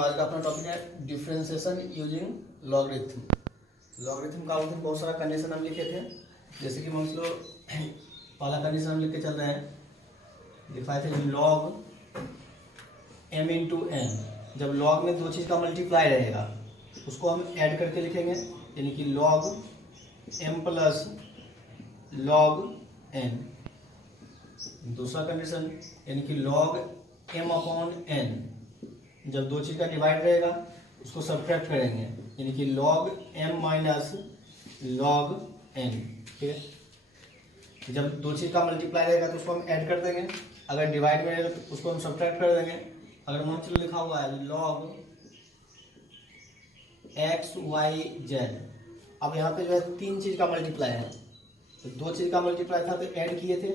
आज का अपना टॉपिक है डिफरेंशिएशन यूजिंग लॉगरिथम। लॉगरिथम का उस दिन बहुत सारा कंडीशन हम लिखे थे, जैसे कि मान लो पहला कंडीशन हम लिख के चल रहे हैं, लिखवाए थे लॉग m इंटू एन। जब लॉग में दो चीज़ का मल्टीप्लाई रहेगा उसको हम ऐड करके लिखेंगे, यानी कि log m plus log n। दूसरा कंडीशन यानी कि लॉग m अपॉन n, जब दो चीज़ का डिवाइड रहेगा उसको सब्ट्रैक्ट करेंगे, यानी कि log m minus log n। ठीक है, जब दो चीज़ का मल्टीप्लाई रहेगा तो उसको हम ऐड कर देंगे, अगर डिवाइड में रहेगा तो उसको हम सब्ट्रैक्ट कर देंगे। अगर मान चलो लिखा हुआ है लॉग x y z, अब यहाँ पे जो है तीन चीज़ का मल्टीप्लाई है, तो दो चीज़ का मल्टीप्लाई था तो ऐड किए थे,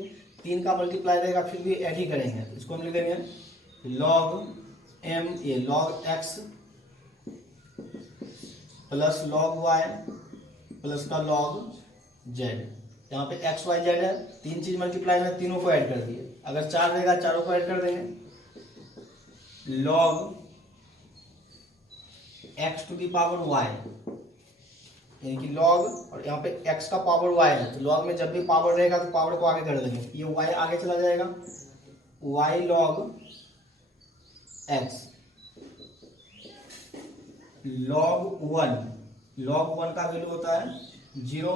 तीन का मल्टीप्लाई रहेगा फिर भी ऐड ही करेंगे, तो इसको हम लिख देंगे लॉग m ये log x plus log y plus का लॉग z। यहाँ पे x y z है, तीन चीज मल्टीप्लाई में तीनों को ऐड कर दिए, अगर चार रहेगा चारों को ऐड कर देंगे log x to the power y, यानी कि लॉग और यहाँ पे x का पावर y है, तो लॉग में जब भी पावर रहेगा तो पावर को आगे कर देंगे, ये y आगे चला जाएगा y log x log one. Log one का वैल्यू होता है 0,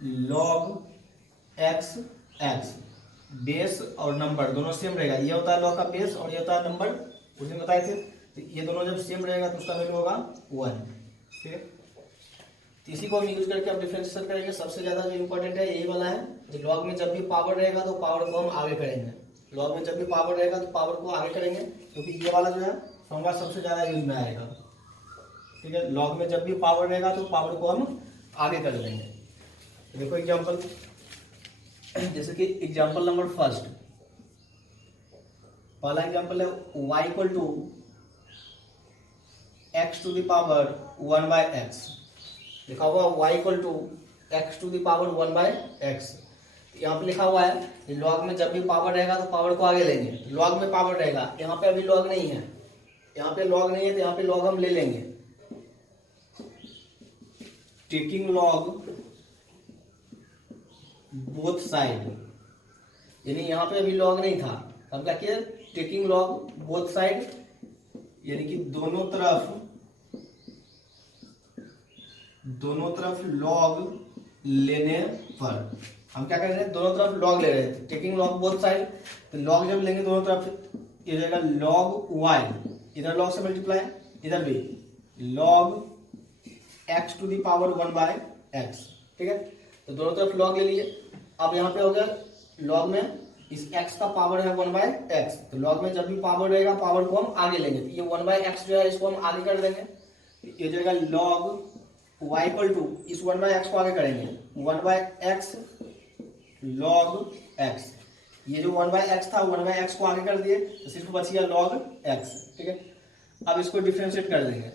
लॉग एक्स एक्स बेस और नंबर दोनों सेम रहेगा, ये होता है लॉग का बेस और ये होता है नंबर, उस दिन बताए थे, तो ये दोनों जब सेम रहेगा तो उसका वैल्यू होगा 1। ठीक है, तो इसी को हम यूज करके अब डिफरेंशिएशन करेंगे। सबसे ज्यादा जो इंपॉर्टेंट है यही वाला है, जो लॉग में जब भी पावर रहेगा तो पावर को हम आगे करेंगे, लॉग में जब भी पावर रहेगा तो पावर को आगे करेंगे, क्योंकि ये वाला जो है फॉर्मूला सबसे ज्यादा यूज में आएगा। ठीक है, लॉग में जब भी पावर रहेगा तो पावर को हम आगे कर देंगे। देखो एग्जांपल, जैसे कि एग्जांपल नंबर फर्स्ट, पहला एग्जांपल है y equal to x to the power 1 by x. लिखा हुआ y equal to x to the power 1 by x. यहाँ पे लिखा हुआ है लॉग में जब भी पावर रहेगा तो पावर को आगे लेंगे, लॉग में पावर रहेगा, यहाँ पे अभी लॉग नहीं है, यहाँ पे लॉग नहीं है तो यहाँ पे लॉग हम ले लेंगे, टेकिंग लॉग बोथ साइड, यानी यहाँ पे अभी लॉग नहीं था, हम क्या किया टेकिंग लॉग बोथ साइड, यानी कि दोनों तरफ लॉग लेने पर हम क्या कर रहे हैं, दोनों तरफ लॉग ले रहे हैं, टेकिंग लॉग बोथ साइड। तो लॉग जब लेंगे दोनों तरफ, ये रहेगा लॉग y, इधर लॉग से मल्टीप्लाई, इधर भी log x to the power 1 by x। ठीक है, तो दोनों तरफ लॉग ले लिए। अब यहाँ पे हो गया लॉग में इस x का पावर है 1 बाय x, तो लॉग में जब भी पावर रहेगा पावर को हम आगे लेंगे, तो ये 1 बाय x जो है इसको हम आगे कर देंगे, ये जो है लॉग y इक्वल टू इस 1 बाय x को आगे करेंगे 1 बाय x लॉग x। ये जो 1 बाय x था 1 बाय x को आगे कर दिए तो सिर्फ बच गया लॉग x। ठीक है, अब इसको डिफरेंशिएट कर देंगे,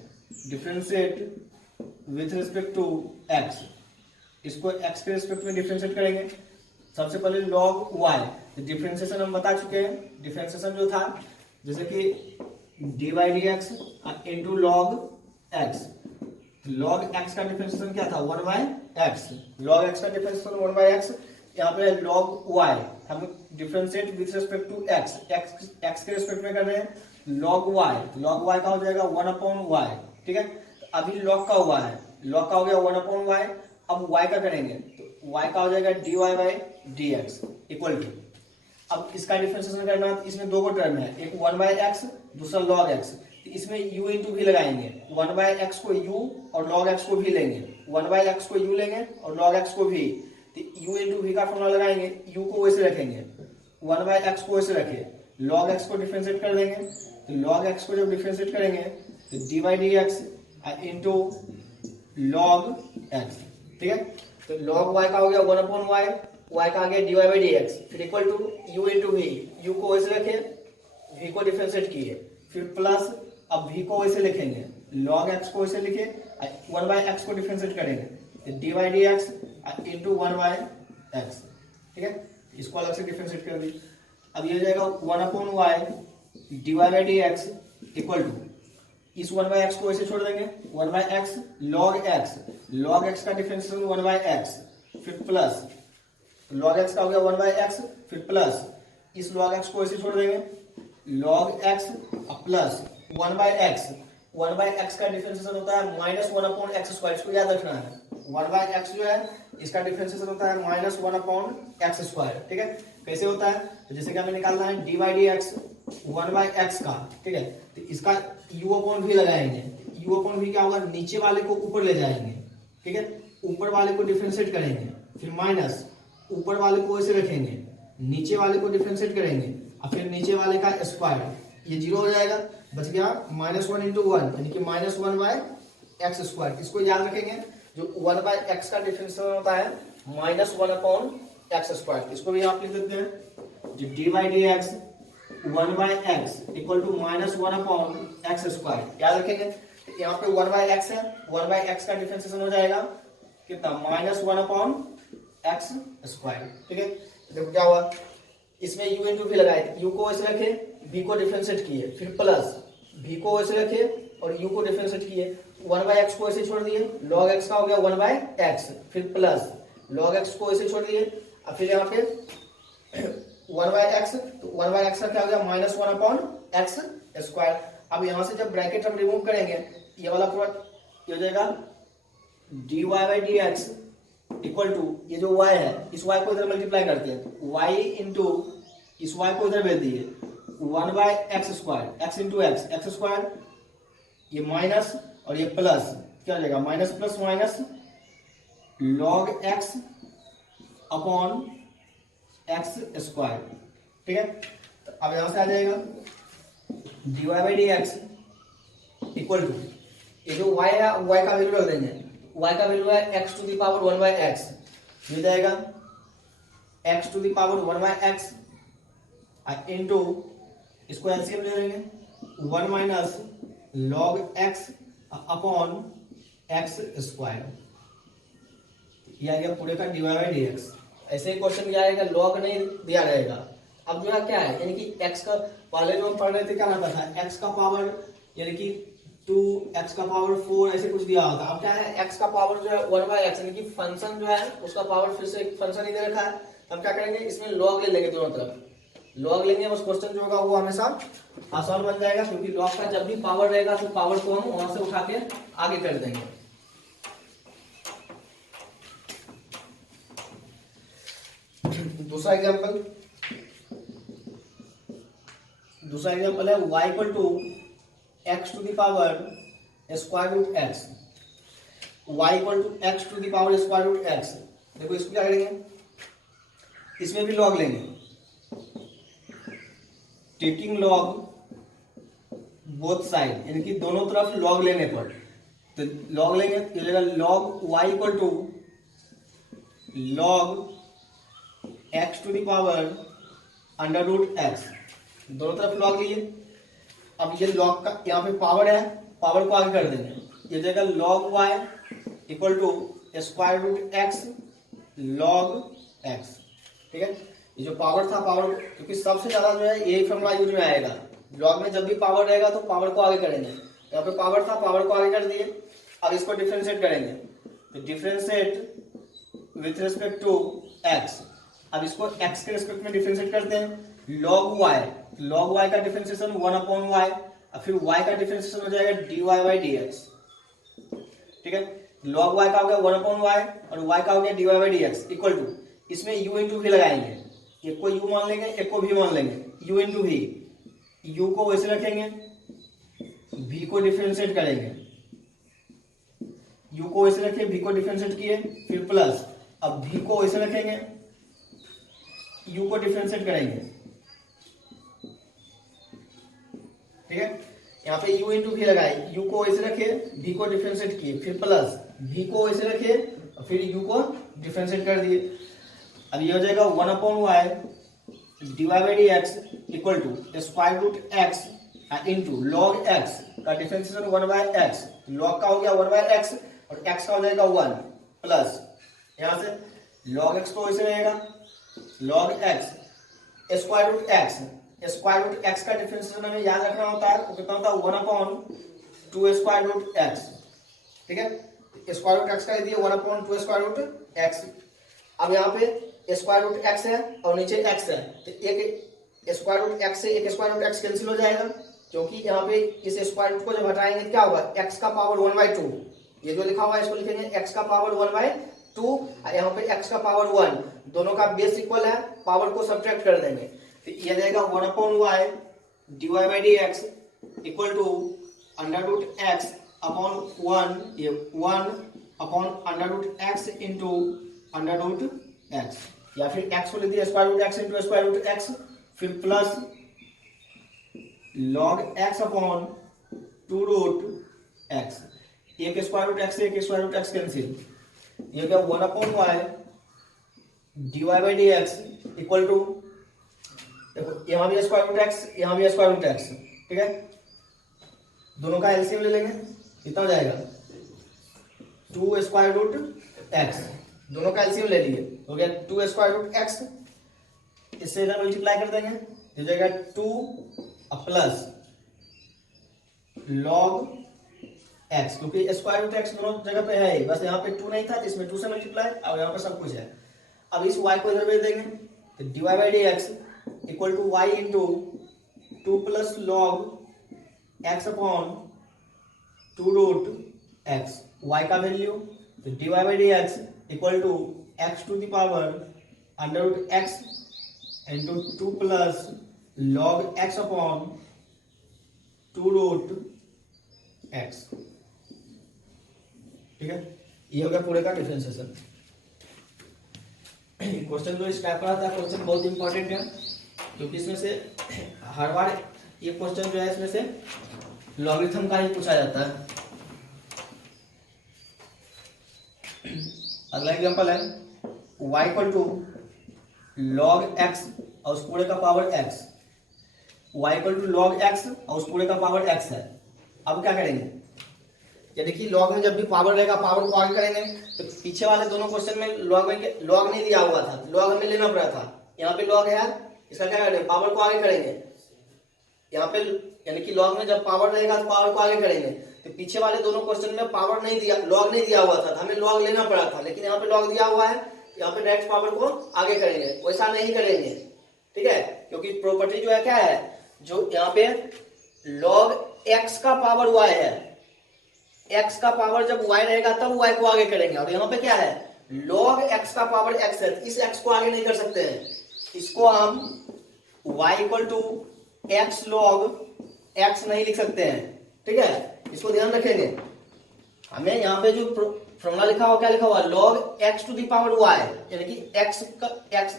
differentiate with respect to x, इसको x के रिस्पेक्ट में डिफरेंशिएट करेंगे। सबसे पहले लॉग y, डिफरेंशिएशन हम बता चुके हैं, डिफरेंशिएशन जो था जैसे कि dy dx into log x, log x का डिफरेंशिएशन क्या था 1 बाय x, लॉग x का डिफरेंशिएशन 1 बाय x। यहाँ पे लॉग y हम differentiate with respect to x, x के रिस्पेक्ट में कर रहे हैं लॉग y, लॉग y का हो जाएगा 1 अपॉन y। ठीक है, अभी लॉग का हुआ है, लॉग का हो गया 1 अपॉन y, अब y का करेंगे तो y का हो जाएगा dy by dx equal to, अब इसका डिफरेंशिएशन करना है, इसमें दो टर्म है, एक 1 बाय x दूसरा log x, तो इसमें u इंटू भी लगाएंगे, 1 बाय x को u और log x को भी लेंगे, 1 बाय x को u लेंगे और log x को भी, तो u इंटू भी का फॉर्मूला लगाएंगे, u को वैसे रखेंगे, 1 बाय x को वैसे रखे, log x को डिफरेंशिएट कर देंगे, तो log x को जब डिफरेंशिएट करेंगे तो dy dx into log x। ठीक है, तो log y का हो गया 1 अपॉन y, y का आ गया dy बाई dx, फिर equal to u into v, u को वैसे रखे v को डिफरेंशिएट किए, फिर प्लस अब v को वैसे लिखेंगे, log x को वैसे लिखे 1 बाय x को डिफरेंशिएट करेंगे, तो dy by dx into 1 by x। ठीक है, इसको अलग से डिफरेंशिएट कर दी, अब ये जाएगा 1 upon y dy by d x equal to इस 1/x को ऐसे छोड़ देंगे 1/x log x का डिफरेंशिएशन 1/x फिर प्लस log x का हो गया 1/x फिर प्लस इस log x को ऐसे छोड़ देंगे log x प्लस 1/x का डिफरेंशिएशन होता है -1/x²। इसको याद रखना है 1/x जो है इसका डिफरेंशिएशन होता है -1/x²। ठीक है, कैसे होता है? तो जैसे कि हमें निकालना है D by d x 1/x का, ठीक है, तो इसका u/v लगाएंगे। u/v क्या होगा? नीचे वाले को ऊपर ले जाएंगे, ठीक है, ऊपर वाले को डिफरेंशिएट करेंगे, फिर माइनस ऊपर वाले को ऐसे रखेंगे, नीचे वाले को डिफरेंशिएट करेंगे और फिर नीचे वाले का स्क्वायर, ये 0 हो जाएगा, बच गया -1 × 1 यानी कि -1/x²। इसको याद रखेंगे, जो 1/x का डिफरेंशिएशन होता है -1/x²। इसको भी आप लिख देते हैं, जो d by d x 1/x equal to -1/x²। याद रखेंगे, यहाँ पे 1/x है, 1/x का डिफरेंशिएशन हो जाएगा कितना? -1/x²। ठीक है, देखो क्या हुआ, इसमें u इंटू भी लगाए, u को ऐसे रखे, v को डिफरेंशिएट किए, फिर प्लस v को ऐसे रखे और u को डिफरेंशिएट किए, 1/x को ऐसे छोड़ दिए, log x का हो गया 1/x, फिर प्लस log x को ऐसे छोड़ दिए और फिर यहाँ पे 1/x, तो 1/x का क्या हो गया? -1/x²। अब यहाँ से जब ब्रैकेट हम रिमूव करेंगे, ये वाला पूरा ये हो जाएगा dy by d x equal to ये जो y है, इस y को इधर मल्टीप्लाई करते हैं, y इंटू इस y को इधर भेज दिए 1/x², x इंटू x² ये माइनस और ये प्लस, क्या हो जाएगा? Minus plus minus log x upon x²। ठीक है, तो अब यहां से आ जाएगा dy by d x equal to ये जो y है, y का वैल्यू रख देंगे, y का वैल्यू है x to the power 1/x, मिल जाएगा x to the power 1/x into इसको एलसीएम ले लेंगे 1 minus log x upon x²। ये आ गया पूरे का dy बाई डी एक्स। ऐसे ही क्वेश्चन क्या आएगा? log नहीं दिया रहेगा। अब जो है क्या है, यानी कि x का पहले जो हम पढ़ रहे थे क्या रहता था, x का पावर यानी कि 2 x का पावर 4 ऐसे कुछ दिया होता। अब क्या है, x का पावर जो है 1/x यानी कि फंक्शन जो है उसका पावर फिर से एक फंक्शन ही दे रखा है। हम क्या करेंगे, इसमें log ले लेंगे, दोनों तरफ log लेंगे, बस क्वेश्चन जो होगा वो हमेशा आसान बन जाएगा, क्योंकि log का जब भी पावर रहेगा तो पावर को हम वहां से उठा के आगे कर देंगे। दूसरा एग्जांपल है y equal to x to the power square root x, y equal to x to the power square root x। देखो इसको क्या करेंगे, इसमें भी log लेंगे, टेकिंग log बोथ साइड यानी कि दोनों तरफ log लेने पर, तो log लेंगे तो लेगा log y equal to log x to the power under root x, दोनों तरफ log लिए। अब ये log का यहाँ पे पावर है, पावर को आगे कर देंगे, ये जगह log y equal to square root x log x। ठीक है, ये जो पावर था, पावर क्योंकि सबसे ज्यादा जो है यही फॉर्मूला यूज में आएगा, log में जब भी पावर रहेगा तो पावर को आगे करेंगे। यहाँ पे पावर था, पावर को आगे कर दिए, अब इसको डिफरेंशिएट करेंगे, तो differentiate with respect to x। अब इसको x के रिस्पेक्ट में डिफरेंशिएट करते हैं, log y का डिफरेंशिएशन 1/y, और फिर y का डिफरेंशिएशन हो जाएगा dy बाई डी एक्स। ठीक है, log y का हो गया 1/y और y का हो गया dy by d x equal to, इसमें u इंटू भी लगाएंगे, एक को u मान लेंगे, एक को v मान लेंगे, u इंटू v, u को वैसे रखेंगे, v को डिफरेंशिएट करेंगे, u को वैसे रखे, v को डिफरेंशिएट किए, फिर प्लस, अब v को वैसे रखेंगे, u को डिफरेंशिएट करेंगे। ठीक है, यहाँ पे u इंटू भी लगाए, u को वैसे रखे, v को डिफरेंशिएट किए, फिर प्लस v को वैसे रखे, फिर u को डिफरेंशिएट कर दिए। अब ये हो जाएगा 1/y dy by d x equal to square root x into log x का डिफरेंशिएशन 1/x, log का हो गया 1/x और x का हो जाएगा 1 प्लस, यहाँ से log x तो वैसे रहेगा log x square root x square root x का डिफरेंशिएशन हमें याद रखना होता है, वो कितना होता है 1/2 स्क्वायर रूट एक्स। ठीक है, स्क्वायर रूट एक्स का दिया 1/2 स्क्वायर रूट एक्स। अब यहाँ पे स्क्वायर रूट एक्स है और नीचे एक्स है, तो एक स्क्वायर रूट एक्स से एक स्क्वायर रूट एक्स कैंसिल हो जाएगा, क्योंकि यहाँ पे इस स्क्वायर रूट को जब हटाएंगे तो क्या होगा, एक्स का पावर 1/2, ये जो लिखा हुआ है इसको लिखेंगे एक्स का पावर 1/2 और यहाँ पे एक्स का पावर 1, दोनों का बेस इक्वल है, पावर को सब्ट्रैक्ट कर देंगे तो ये रहेगा 1/y divide by d x equal to under root x upon 1, ये 1/√x into under root x, या फिर एक्स को ले दिया square root x into square root x, फिर plus log x upon 2 root x, एक स्क्वायर रूट एक्स से एक स्क्वायर रूट एक्स कैंसिल, ये क्या 1/y divide by d x equal to, देखो यहां भी स्क्वायर रूट एक्स यहां भी स्क्वायर रूट एक्स, ठीक है, दोनों का एलसीएम ले लेंगे, कितना हो जाएगा 2 स्क्वायर रूट एक्स, दोनों का एलसीएम ले लिए, हो गया 2 स्क्वायर रूट एक्स, इससे इधर मल्टीप्लाई कर देंगे, हो जाएगा 2 प्लस लॉग एक्स, क्योंकि स्क्वायर रूट एक्स दोनों जगह पे है, बस यहाँ पे 2 नहीं था तो इसमें 2 से मल्टीप्लाई, और यहाँ पे सब कुछ है। अब इस y को इधर भेज देंगे तो divide by d x equal to y into 2 plus log x upon 2 root x, y का वैल्यू तो divide by d x equal to x to the power under root x into 2 plus log x upon 2 root x, ठीक है, ये हो गया पूरे का differentiation. Question जो इस टाइप का आता है, क्वेश्चन बहुत इंपॉर्टेंट है, क्योंकि इसमें से हर बार ये क्वेश्चन जो है इसमें से लॉगरिथम का ही पूछा जाता है। अगला एग्जांपल है y equal to log x और उस पूरे का power x, y equal to log x और उस पूरे का पावर x है। अब क्या करेंगे, ये देखिए लॉग में जब भी पावर रहेगा पावर को आगे करेंगे, तो पीछे वाले दोनों क्वेश्चन में लॉग नहीं दिया हुआ था, लॉग हमें लेना पड़ा था, यहाँ पे लॉग है, इसका क्या करेंगे पावर को आगे करेंगे, यहाँ पे यानी कि लॉग में जब पावर रहेगा तो पावर को आगे करेंगे, तो पीछे वाले दोनों क्वेश्चन में पावर नहीं दिया, लॉग नहीं दिया हुआ था, हमें लॉग लेना पड़ा था, लेकिन यहाँ पे लॉग दिया हुआ है, यहाँ पे डायरेक्ट पावर को आगे करेंगे, वैसा नहीं करेंगे, ठीक है, क्योंकि प्रॉपर्टी जो है क्या है, जो यहाँ पे लॉग x का पावर y है, x का पावर जब y रहेगा तब y को आगे करेंगे, और यहाँ पे क्या है log x का पावर x है, इस x को आगे नहीं कर सकते हैं, इसको हम y equal to x log x नहीं लिख सकते हैं, ठीक है, इसको ध्यान रखेंगे। हमें यहाँ पे जो फॉर्मूला लिखा हुआ क्या लिखा हुआ log x to the power y, यानी कि x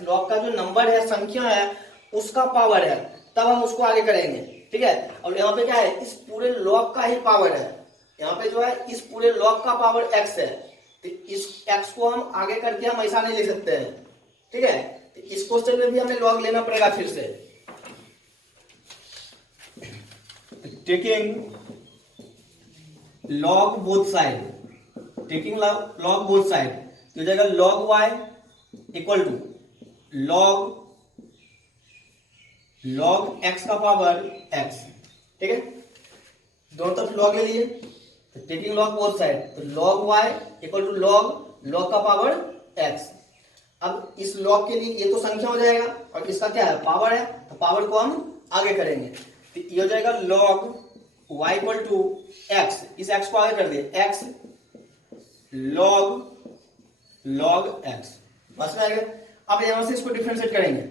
log का जो नंबर है, संख्या है, उसका पावर है, तब हम उसको आगे करेंगे, ठीक है, और यहाँ पे क्या है इस पूरे log का ही पावर है, यहाँ पे जो है इस पूरे log का पावर x है, तो इस x को हम आगे करके हम ऐसा नहीं लिख सकते हैं, ठीक है, तो इस क्वेश्चन में भी हमें log लेना पड़ेगा फिर से, taking log both side, taking log both side, तो जाएगा log y equal to log x का पावर x, ठीक है, दोनों तरफ log ले लिए, तो टेकिंग log बोथ साइड, तो log y equal to log का पावर x। अब इस log के लिए ये तो संख्या हो जाएगा और इसका क्या है पावर है, तो पावर को हम आगे करेंगे, तो ये हो जाएगा log y equal to x, इस x को आगे कर दिए x log x, बस में आ गया। अब यहां से इसको डिफरेंशिएट करेंगे,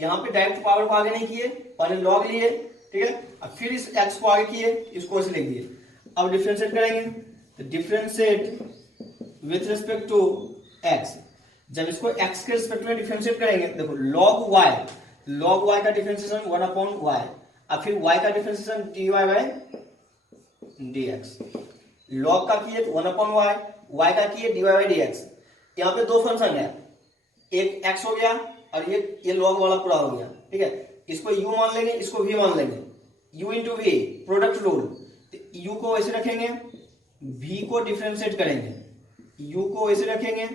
यहाँ पे डायरेक्ट पावर को आगे नहीं किए, पहले log लिए, ठीक है, अब फिर इस x को आगे किए, इसको ऐसे लिख दिए। अब डिफरेंशिएट करेंगे, तो differentiate with respect to x, जब इसको x के रिस्पेक्ट में डिफरेंशिएट करेंगे, देखो log y का डिफरेंशिएशन 1/y, अब फिर y का differentiation dy by dx, log का किए 1/y, y का किए dy बाय dx। यहाँ पे दो फंक्शन है, एक x हो गया और ये log वाला पूरा हो गया, ठीक है, इसको u मान लेंगे, इसको v मान लेंगे, u into v product rule, तो u को ऐसे रखेंगे, v को डिफरेंशिएट करेंगे, u को ऐसे रखेंगे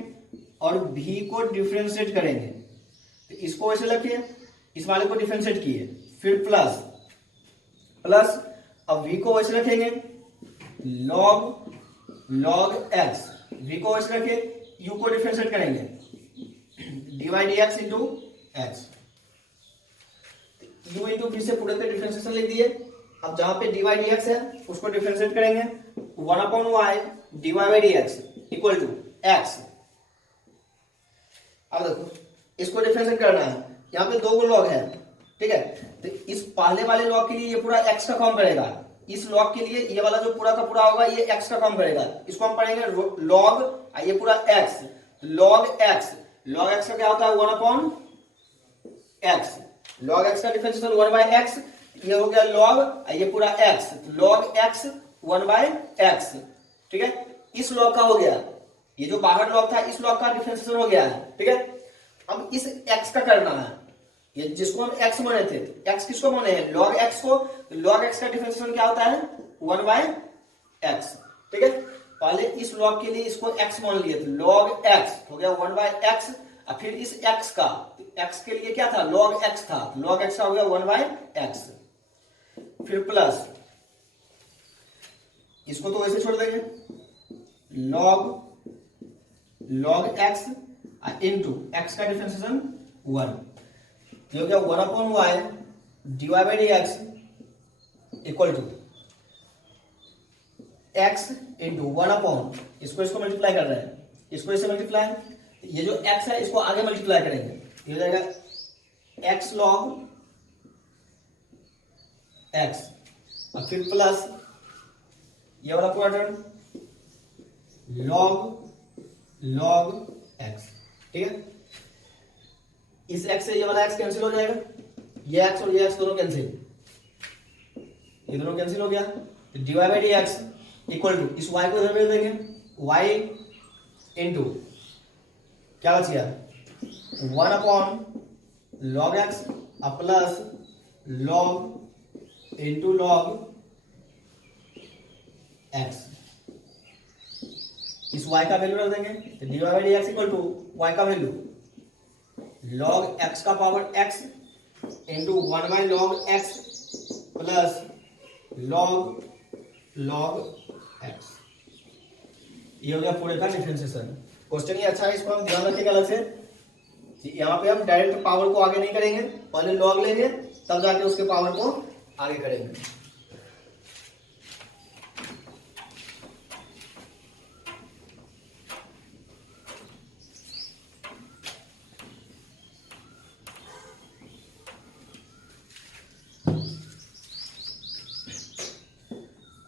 और v को डिफरेंशिएट करेंगे, तो इसको ऐसे रखिए, इस वाले को डिफरेंशिएट किए, फिर प्लस प्लस, अब v को वैसे रखेंगे log x, v को वैसे रखे, u को डिफरेंशिएट करेंगे dy dx into x, u into v से पूरे का डिफरेंशिएशन लिख दिए। अब जहां पे dy dx है उसको डिफरेंशिएट करेंगे 1/y dy by dx equal to x। अब देखो इसको डिफरेंशिएट करना है, यहाँ पे दो लॉग है, ठीक है, तो इस पहले वाले लॉग के लिए ये पूरा x का काम करेगा, इस लॉग के लिए ये वाला जो पूरा का पूरा होगा ये x का काम करेगा, इसको हम पढ़ेंगे लॉग, ये पूरा x, log x का क्या होता है 1/x, log x का डिफरेंशिएशन 1/x, ये हो गया log, ये पूरा x, log x 1/x, ठीक है, इस लॉग का हो गया, ये जो बाहर लॉग था इस लॉग का डिफरेंशिएशन हो गया है, ठीक है। अब इस x का करना है, ये जिसको हम x माने थे, x किसको माने हैं log x को, log x का डिफरेंशिएशन क्या होता है 1/x, ठीक है। पहले इस log के लिए इसको x मान लिए थे, log x हो गया 1/x, और फिर इस x का, x के लिए क्या था log x था, log x का हो गया 1/x, फिर प्लस, इसको तो वैसे छोड़ देंगे log x इंटू x का डिफरेंशिएशन 1, जो हो गया 1/y dy by dx equal to x into 1/, इसको मल्टीप्लाई कर रहे हैं, इसको इससे मल्टीप्लाई, ये जो x है इसको आगे मल्टीप्लाई करेंगे, ये हो जाएगा x log x, और फिर प्लस ये वाला पूरा टर्म log x, ठीक है। इस x से ये वाला x कैंसिल हो जाएगा, ये x और ये x दोनों कैंसिल, ये दोनों कैंसिल हो गया, तो dy by dx equal to, इस y को इधर भेज देंगे y इंटू क्या बच गया 1/log x plus log into log x, इस y का वैल्यू रख देंगे, तो dy by dx equal to y का वैल्यू log x का power x into 1/log x plus log x, ये हो गया पूरे का डिफरेंशिएशन। क्वेश्चन ये अच्छा है, इसको हम ध्यान रखिएगा अलग से, यहाँ पे हम डायरेक्ट पावर को आगे नहीं करेंगे, पहले लॉग लेंगे तब जाके उसके पावर को आगे करेंगे।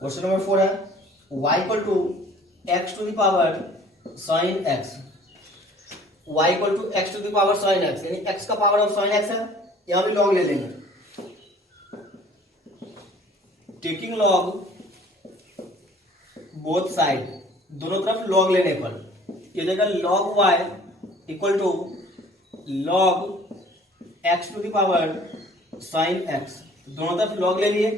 क्वेश्चन नंबर 4 है y equal to x to the power sine x, y equal to x to the power sine x, यानी x का पावर ऑफ साइन x है, यहां भी लॉग ले लेंगे, टेकिंग लॉग बोथ साइड, दोनों तरफ लॉग लेने पर ये जाएगा log y equal to log x to the power sine x, दोनों तरफ लॉग ले लिए।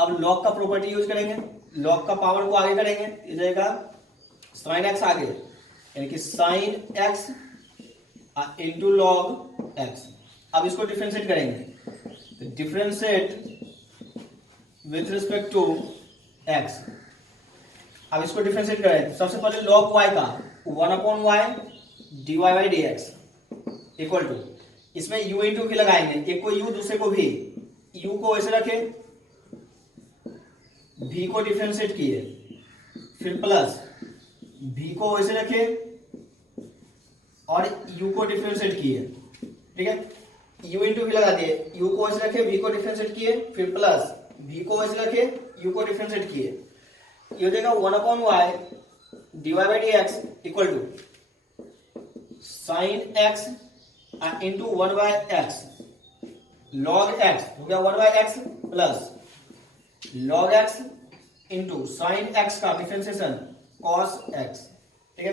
अब लॉग का प्रॉपर्टी यूज करेंगे, लॉग का पावर को आगे करेंगे, ये जाएगा साइन x आगे, यानी कि sine x into log x। अब इसको डिफरेंशिएट करेंगे, तो differentiate with respect to x। अब इसको डिफरेंशिएट करें, सबसे पहले log y का 1/y dy by dx equal to, इसमें u इंटू v लगाएंगे, एक को u दूसरे को v, u को ऐसे रखे, v को डिफरेंशिएट किए, फिर प्लस v को वैसे रखे और u को डिफरेंशिएट किए, ठीक है, u इंटू v लगा दिए, u को वैसे रखे, v को डिफरेंशिएट किए, फिर प्लस v को वैसे रखे, u को डिफरेंशिएट किए, ये हो जाएगा 1/y dy by dx equal to sine x into 1/x log x हो गया 1/x plus log x into sine x का डिफरेंशिएशन cos x, ठीक है,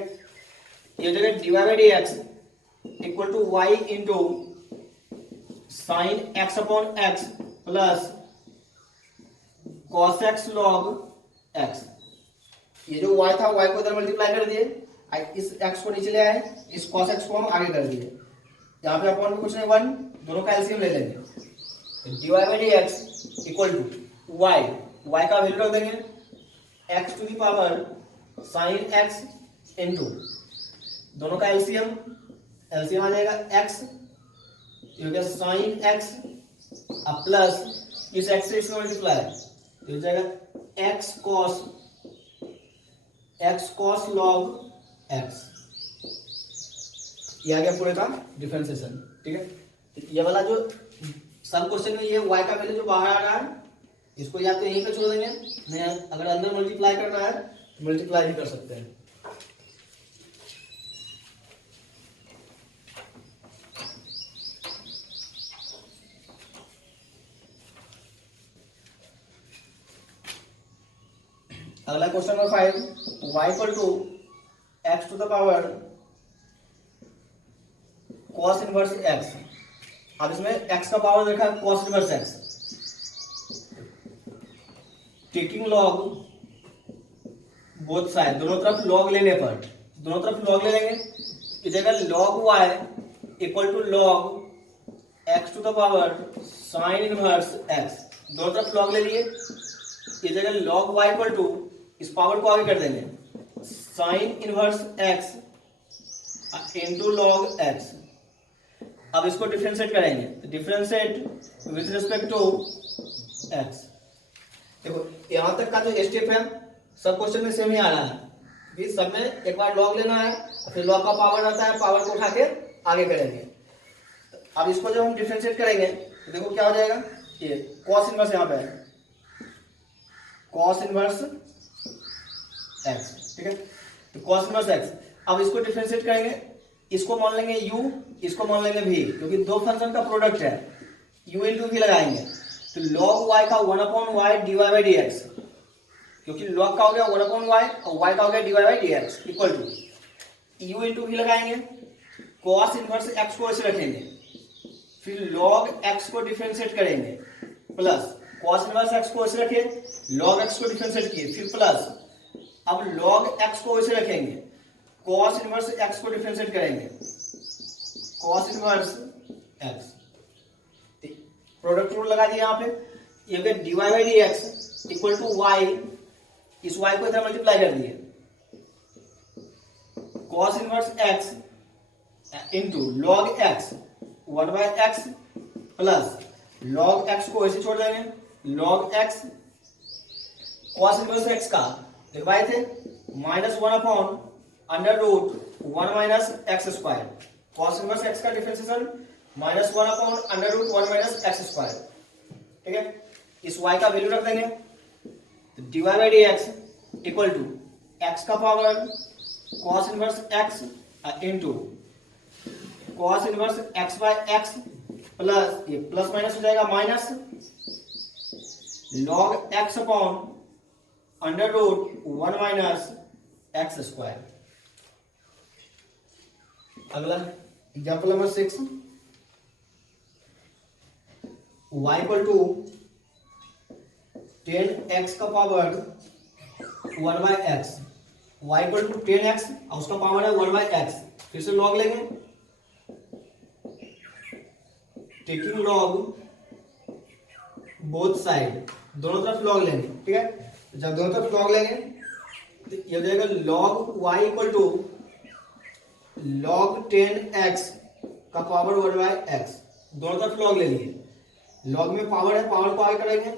ये जगह dy by dx equal to y into sine x upon x plus cos x log x, ये जो y था y को इधर मल्टीप्लाई कर दिए, इस x को नीचे ले आए, इस cos x को हम आगे कर दिए, यहाँ पे अपॉन में कुछ नहीं 1, दोनों का एलसीएम ले लेंगे, dy by d x equal to y, y का वैल्यू रख देंगे x to the power sine x into दोनों का एलसीएम, एलसीएम आ जाएगा एक्स, ये हो गया साइन एक्स अब प्लस इस एक्स से इसमें मल्टीप्लाई तो हो जाएगा एक्स कॉस लॉग एक्स, ये आ गया पूरे का डिफरेंशिएशन। ठीक है, तो ये वाला जो सम क्वेश्चन में ये y का वैल्यू जो बाहर आ रहा है इसको या तो यहीं पे छोड़ देंगे, नहीं अगर अंदर मल्टीप्लाई करना है तो मल्टीप्लाई भी कर सकते हैं। अगला question number 5, y equal to x to the power cos inverse x। अब इसमें x का पावर देखा है cos inverse x, taking log both side, दोनों तरफ लॉग लेने पर, दोनों तरफ लॉग ले लेंगे, इस जगह log y equal to log x to the power sine inverse x, दोनों तरफ लॉग ले लिए, इस जगह log y इक्वल टू इस पावर को आगे कर देंगे sine inverse x into log x। अब इसको डिफरेंशिएट करेंगे तो differentiate with respect to x। देखो यहां तक का जो स्टेप है सब क्वेश्चन में सेम ही आ रहा है कि सब में एक बार लॉग लेना है फिर लॉग का पावर रहता है, पावर को उठा के आगे करेंगे। अब इसको जब हम डिफरेंशिएट करेंगे तो देखो क्या हो जाएगा, ये cos इनवर्स यहाँ पे है cos इनवर्स x। ठीक है, तो cos इनवर्स x, अब इसको डिफरेंशिएट करेंगे, इसको मान लेंगे u, इसको मान लेंगे v, क्योंकि दो फंक्शन का प्रोडक्ट है, u इंटू v लगाएंगे तो log y का 1/y dy by d x, क्योंकि log का हो गया 1/y और y का हो गया dy by d x equal to u into v लगाएंगे, cos इनवर्स x को ऐसे रखेंगे, फिर log x को डिफरेंशिएट करेंगे प्लस cos इनवर्स x को ऐसे रखे, log x को डिफरेंशिएट किए फिर प्लस, अब log x को ऐसे रखेंगे, cos इनवर्स x को डिफरेंशिएट करेंगे, cos inverse x, product rule लगा दिया यहाँ पे, ये गया dy by d x equal to y, इस y को इधर मल्टीप्लाई कर दिए cos inverse x into log x 1/x plus log x को ऐसे छोड़ देंगे log x, cos inverse x का लिखवाए थे -1/√1 minus x square, cos inverse x का डिफरेंशिएशन -1/√1 माइनस एक्स स्क्वायर। ठीक है, इस y का वैल्यू रख देंगे तो dy by d x equal to x का power cos inverse x into cos inverse x by x plus, ये प्लस माइनस हो जाएगा minus log x upon √1 minus x square. अगला example number 6, y equal to 10x का power 1/x, y equal to 10x और उसका power है 1/x, फिर से लॉग लेंगे, टेकिंग लॉग बोथ साइड, दोनों तरफ लॉग लेंगे। ठीक है, जब दोनों तरफ लॉग लेंगे तो ये हो जाएगा log y equal to log 10x का पावर 1/x, दोनों तरफ लॉग ले लिए, लॉग में पावर है, पावर को आगे करेंगे,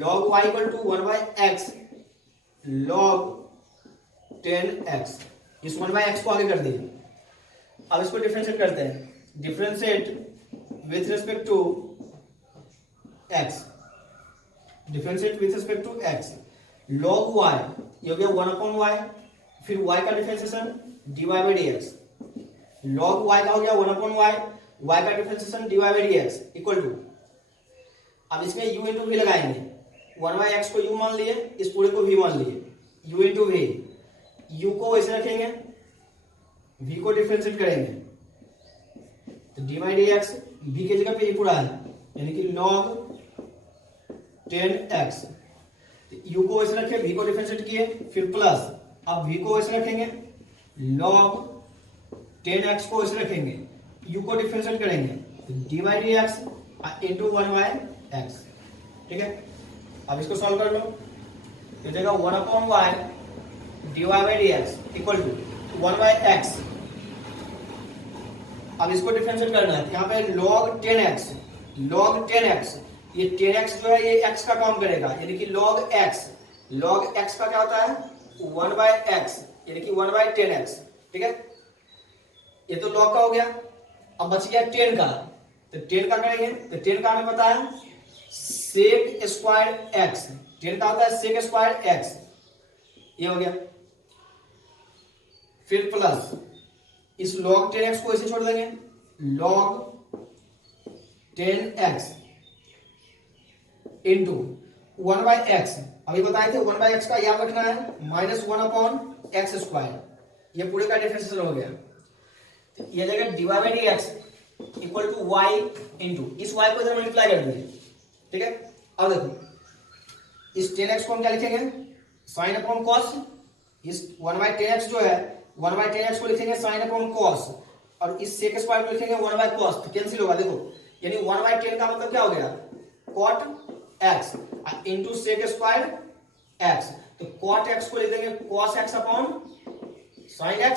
log y equal to 1/x log 10x, इस 1/x को आगे कर दिए। अब इसको डिफरेंशिएट करते हैं, differentiate with respect to x, differentiate with respect to x, log y ये हो गया 1/y, फिर y का differentiation dy by d x, log y का हो गया 1/y, y का differentiation dy by d x equal to, अब इसमें u इंटू v लगाएंगे, 1/x को u मान लिए, इस पूरे को v मान लिए, u इंटू v, u को वैसे रखेंगे, v को डिफरेंशिएट करेंगे तो dy by d x, v की जगह पे ये पूरा है यानी कि log 10x, u को वैसे रखे, v को डिफरेंशिएट किए फिर प्लस, अब v को वैसे रखेंगे, log 10x को वैसे रखेंगे, u को डिफरेंशिएट करेंगे तो dy by d x into 1/x, ठीक है। अब इसको सॉल्व कर लो, तो देगा 1/y dy/dx equal to 1/x। अब इसको डिफरेंशिएट करना है, यहाँ पे log 10x, ये 10x जो है ये x का काम करेगा, यानी कि log x का क्या होता है 1/x, यानी कि 1/10x, ठीक है। ये तो log का हो गया। अब बच गया 10 का, तो 10 का करेंगे, तो 10 का हमें पता है sec स्क्वायर x, 10 का होता है sec स्क्वायर x, ये हो गया। फिर प्लस इस log 10x को ऐसे छोड़ देंगे, log 10x इंटू 1/x। अभी बताए थे 1/x का याद रखना है -1/x², ये पूरे का डिफरेंशिएशन हो गया। तो ये जगह dy/dx equal to y into इस y को इधर मल्टीप्लाई कर देंगे, ठीक है। अब देखो इस 10x को हम क्या लिखेंगे sin अपॉन cos, इस 1/10x जो है 1/10x को लिखेंगे sin अपॉन cos, और इस sec स्क्वायर को लिखेंगे 1/cos, तो कैंसिल होगा देखो, यानी 1/10 का मतलब क्या हो गया cot x into sec square x, तो cot x को लिख देंगे cos x upon sin x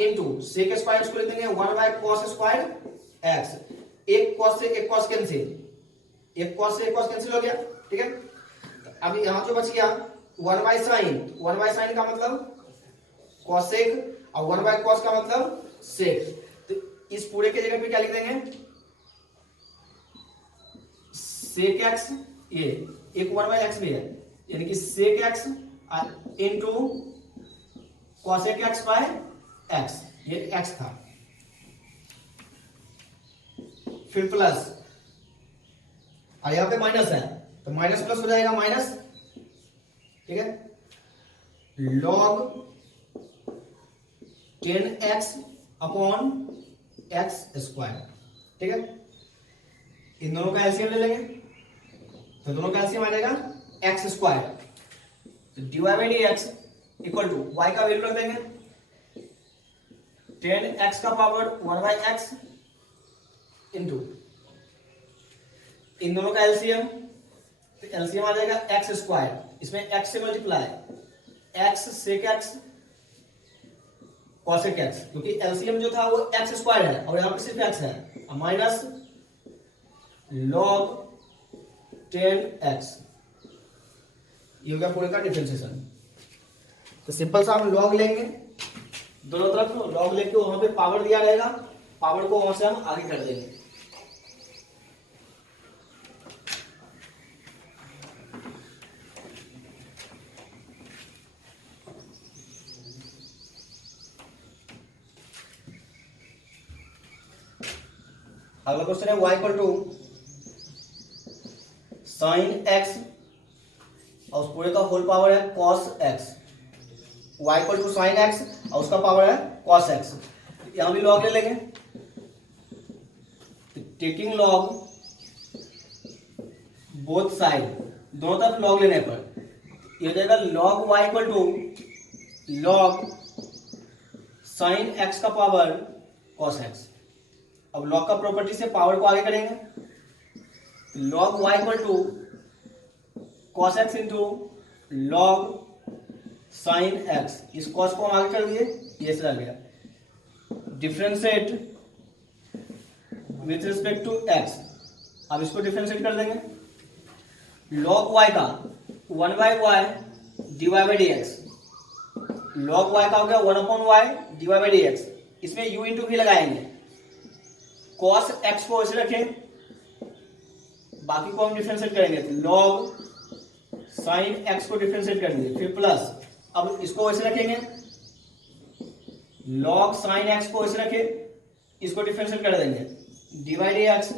into sec square को लिख देंगे 1/cos स्क्वायर x। एक cos से एक cos कैंसिल, एक cos से एक cos कैंसिल हो गया, ठीक है। अभी यहां जो बच गया 1/sin का मतलब cosec और 1/cos का मतलब sec, तो इस पूरे के जगह पे क्या लिख देंगे sec x, ये एक 1/x भी है, यानी कि sec x into cosec x by x, ये x था। फिर प्लस, और यहां पे माइनस है तो माइनस प्लस हो जाएगा माइनस, ठीक है। log 10x अपॉन x², ठीक है। इन दोनों का एलसीएम ले लेंगे, तो दोनों का एलसीएम आ जाएगा x², तो dy/dx इक्वल टू y का वैल्यू रख देंगे 10x का पावर 1/x इंटू इन दोनों का एलसीएम, तो एलसीएम आ जाएगा x², इसमें x से multiply x sec x cosec x, क्योंकि एलसीएम जो था वो x² है और यहां पे सिर्फ x है, माइनस log 10x, ये हो गया पूरे का डिफरेंशिएशन। तो सिंपल सा हम log लेंगे, दोनों तरफ log लेके वहां पे पावर दिया रहेगा, पावर को वहां से हम आगे कर देंगे। अगला क्वेश्चन है y equal to sine x और उस पूरे का होल पावर है cos x, y equal to sine x और उसका पावर है cos x, यहां भी log ले लेंगे, टेकिंग log बोथ साइड, दोनों तरफ log लेने पर ये हो जाएगा log y equal to log sine x का पावर cos x। अब log का प्रॉपर्टी से पावर को आगे करेंगे, log y equal to cos x into log sin x, इस cos को हम आगे कर दिए, ये से आ गया differentiate with respect to x। अब इसको डिफरेंशिएट कर देंगे, log y का 1/y dy/dx, log y का हो गया 1/y dy/dx, इसमें u इंटू भी लगाएंगे, cos x को ऐसे रखें, बाकी को हम डिफरेंशिएट करेंगे, log sin x को डिफरेंशिएट कर दिए, फिर प्लस अब इसको ऐसे रखेंगे, log sin x को ऐसे रखें, इसको डिफरेंशिएट कर देंगे dy/dx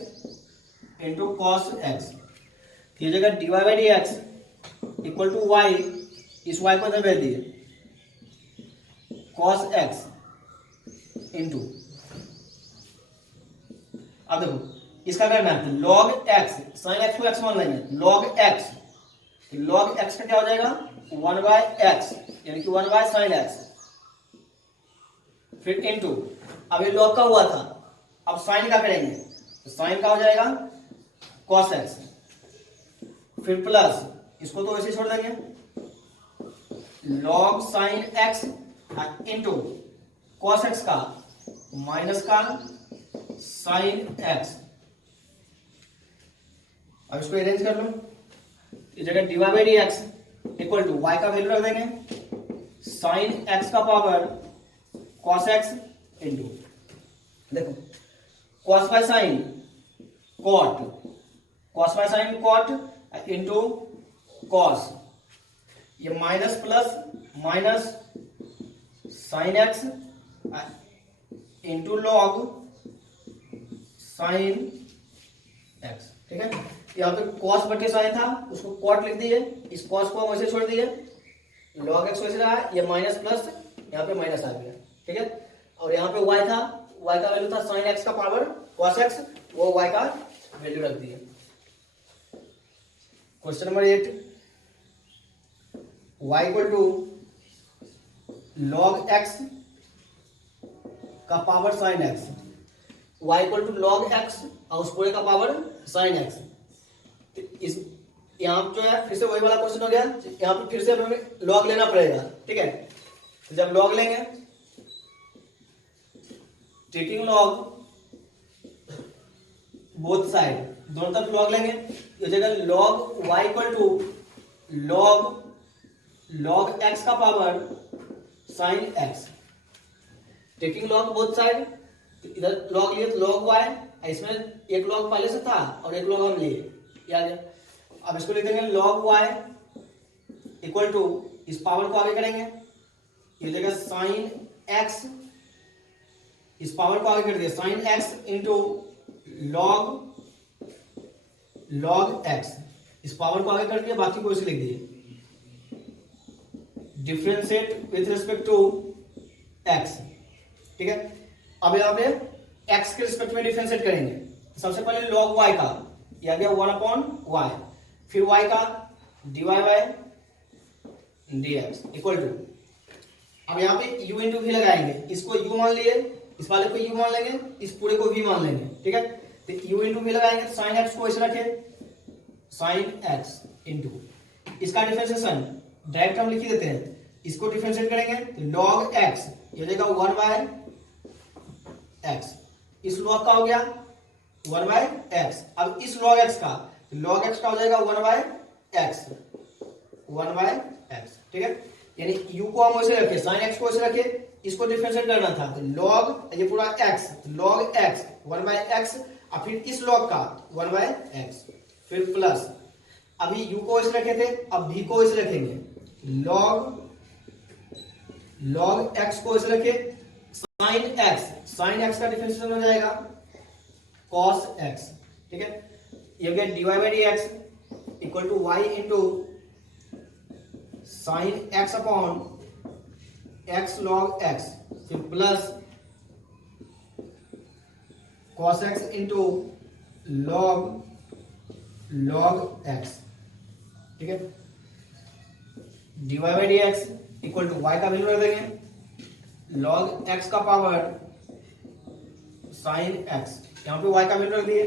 इंटू cos x, ये जगह dy/dx इक्वल टू y, इस y को इधर भेज दिए cos x इंटू, अब देखो इसका करना है log x, sin x को x मान लेंगे, log x, तो log x का क्या हो जाएगा 1/x, यानी कि 1/sin x, फिर इनटू अब ये log का हुआ था, अब sin का करेंगे, तो sin का हो जाएगा कॉस एक्स, फिर प्लस इसको तो ऐसे छोड़ देंगे log sine x into cos x का माइनस का साइन एक्स। अब इसको अरेंज कर लो, इस जगह dy by d x equal to y का वैल्यू रख देंगे साइन एक्स का पावर कॉस एक्स इंटू, देखो cos by sine cot, cos by sine cot into cos, ये minus plus minus sine x into log sine x. ठीक है, यहाँ पे कॉस बटे साइन था उसको कॉट लिख दिए, इस कॉस को हम वैसे छोड़ दिए, लॉग एक्स वैसे रहा, ये माइनस प्लस यहाँ पे माइनस आ गया। ठीक है, और यहाँ पे y था, y का वैल्यू था साइन एक्स का पावर कॉस एक्स, वो y का वैल्यू रख दिए। Question number 8, y equal to log x का power sine x, y equal to log x और उस पूरे का पावर साइन एक्स। इस यहाँ जो है फिर से वही वाला क्वेश्चन हो गया, यहाँ पे फिर से हमें लॉग लेना पड़ेगा। ठीक है, तो जब लॉग लेंगे, टेकिंग लॉग बोथ साइड, दोनों तरफ लॉग लेंगे, इस जगह log y equal to log x का power sine x, taking log both side, इधर लॉग लिए तो लॉग y, इसमें एक लॉग पहले से था और एक लॉग हम लिए, याद है। अब इसको लिख देंगे लॉग y इक्वल टू, इस पावर को आगे करेंगे, ये जगह साइन x, इस पावर को आगे कर दिया sine x into log x, इस पावर को आगे कर दिया, बाकी को इसे लिख दिए, differentiate with respect to x। ठीक है, अब यहाँ पे x के रिस्पेक्ट में डिफरेंशिएट करेंगे, सबसे पहले log y का, ये आ गया 1/y, फिर y का dy by dx equal to, अब यहाँ पे u इंटू v लगाएंगे, इसको u मान लिए, इस वाले को u मान लेंगे, इस पूरे को v मान लेंगे। ठीक है, तो u इंटू v लगाएंगे तो साइन x को ऐसे रखे साइन x इंटू, इसका डिफरेंशिएशन डायरेक्ट हम लिख ही देते हैं, इसको डिफरेंशिएट करेंगे तो log x, ये देगा 1/x, इस log का हो गया 1/x, अब इस log x का, log x का हो जाएगा 1/x, 1/x। ठीक है, यानी u को हम वैसे रखे, साइन x को वैसे रखे, इसको डिफरेंशिएट करना था तो log, ये पूरा x, log x 1/x, और फिर इस log का 1/x, फिर प्लस, अभी u को वैसे रखे थे, अब v को वैसे रखेंगे, log x को वैसे रखे साइन x का डिफरेंशिएशन हो जाएगा cos x। ठीक है, ये हो गया dy by d x equal to y into sine x upon x log x, फिर plus cos x into log x। ठीक है, dy by d x equal to y का वैल्यू रख देंगे log x का पावर साइन x, यहाँ पे y का वैल्यू रख दिए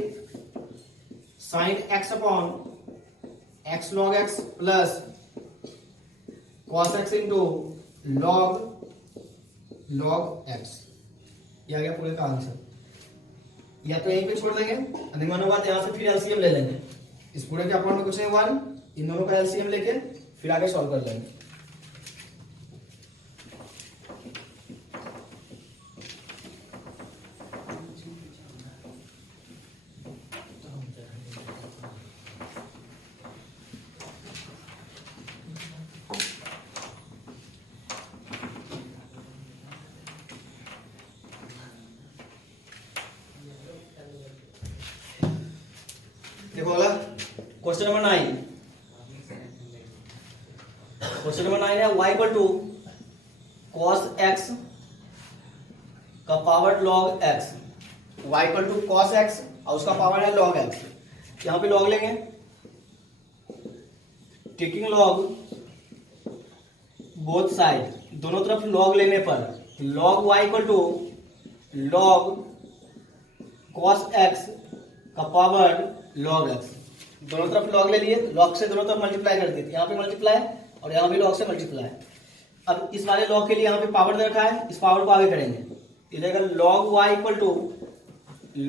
sine x upon x log x plus cos x into log x, ये आ गया पूरे का आंसर। या तो यहीं पे छोड़ देंगे, अनुमानों बात यहाँ से फिर एलसीएम ले लेंगे, इस पूरे के अपॉन में कुछ नहीं 1, इन दोनों का एलसीएम लेके फिर आगे सॉल्व कर लेंगे। देखो अगला क्वेश्चन नंबर 9, क्वेश्चन नंबर 9 है y equal to cos x का power log x, y equal to cos x और उसका पावर है log x। यहाँ पे log लेंगे, टेकिंग log बोथ साइड, दोनों तरफ log लेने पर log y equal to log cos x का पावर log x, दोनों तरफ log ले लिए, log से दोनों तरफ मल्टीप्लाई कर दिए, यहाँ पे मल्टीप्लाई और यहाँ भी log से मल्टीप्लाई। अब इस वाले log के लिए यहाँ पे पावर दे रखा है, इस पावर को आगे करेंगे, ये रहेगा log y equal to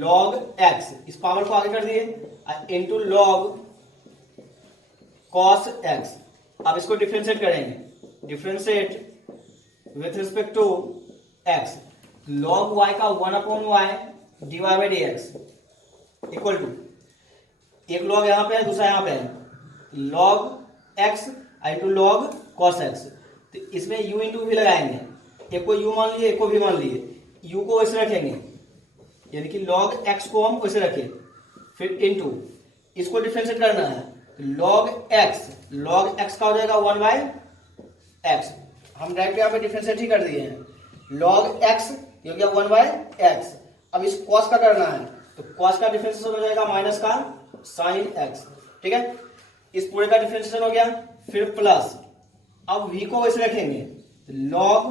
log x, इस पावर को आगे कर दिए इनटू log cos x। अब इसको डिफरेंशिएट करेंगे, differentiate with respect to x, log y का 1/y divide by dx equal to, एक log यहां पे है दूसरा यहां पे है, log x into log cos x। तो इसमें u इंटू भी लगाएंगे, एक को u मान लिए एक को भी मान लिए, u को वैसे रखेंगे यानी कि log x को हम वैसे रखें, फिर इंटू इसको डिफरेंशिएट करना है, log x का हो जाएगा 1/x, हम डायरेक्ट यहाँ पे डिफरेंशिएट ही कर दिए हैं, log x ये हो गया 1/x। अब इस cos का करना है तो cos का डिफरेंशिएशन हो जाएगा माइनस का sin x, ठीक है, इस पूरे का डिफरेंशिएशन हो गया, फिर प्लस, अब v को वैसे रखेंगे, log